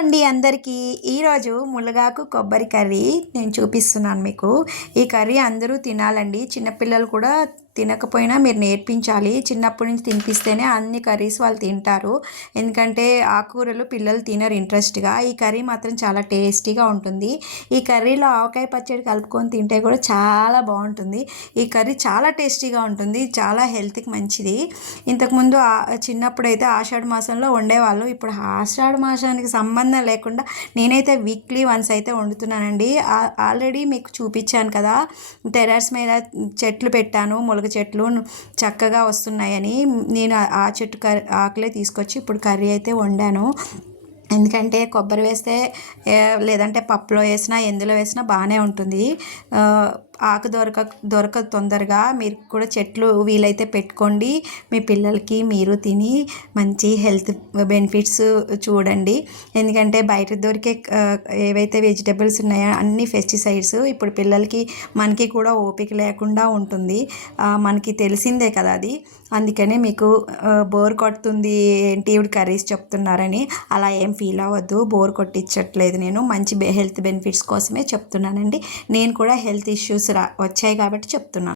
అండి అందరికీ. ఈరోజు మునగాకు కొబ్బరి కర్రీ నేను చూపిస్తున్నాను మీకు. ఈ కర్రీ అందరూ తినాలండి. చిన్నపిల్లలు కూడా తినకపోయినా మీరు నేర్పించాలి. చిన్నప్పటి నుంచి తినిపిస్తేనే అన్ని కర్రీస్ వాళ్ళు తింటారు. ఎందుకంటే ఆకుకూరలు పిల్లలు తినరు ఇంట్రెస్ట్గా. ఈ కర్రీ మాత్రం చాలా టేస్టీగా ఉంటుంది. ఈ కర్రీలో ఆవకాయ పచ్చడి కలుపుకొని తింటే కూడా చాలా బాగుంటుంది. ఈ కర్రీ చాలా టేస్టీగా ఉంటుంది, చాలా హెల్త్కి మంచిది. ఇంతకుముందు చిన్నప్పుడైతే ఆషాఢ మాసంలో వండేవాళ్ళు. ఇప్పుడు ఆషాఢ మాసానికి సంబంధం లేకుండా నేనైతే వీక్లీ వన్స్ అయితే వండుతున్నానండి. ఆల్రెడీ మీకు చూపించాను కదా, టెర్రస్ మీద చెట్లు పెట్టాను, ములగ చెట్లు చక్కగా వస్తున్నాయని. నేను ఆ చెట్టు ఆకులే తీసుకొచ్చి ఇప్పుడు కర్రీ అయితే వండాను. ఎందుకంటే కొబ్బరి వేస్తే లేదంటే పప్పులో వేసినా ఎందులో వేసినా బాగానే ఉంటుంది. ఆకు దొరకదు తొందరగా. మీరు కూడా చెట్లు వీలైతే పెట్టుకోండి. మీ పిల్లలకి మీరు తిని మంచి హెల్త్ బెనిఫిట్స్ చూడండి. ఎందుకంటే బయట దొరికే ఏవైతే వెజిటబుల్స్ ఉన్నాయో అన్ని పెస్టిసైడ్స్. ఇప్పుడు పిల్లలకి మనకి కూడా ఓపిక లేకుండా ఉంటుంది. మనకి తెలిసిందే కదా అది. అందుకనే మీకు బోర్ కొడుతుంది ఏంటి ఇవి కర్రీస్ చెప్తున్నారని అలా ఏం ఫీల్ అవ్వద్దు. బోర్ కొట్టించట్లేదు, నేను మంచి హెల్త్ బెనిఫిట్స్ కోసమే చెప్తున్నానండి. నేను కూడా హెల్త్ ఇష్యూస్ వచ్చాయి కాబట్టి చెప్తున్నాను.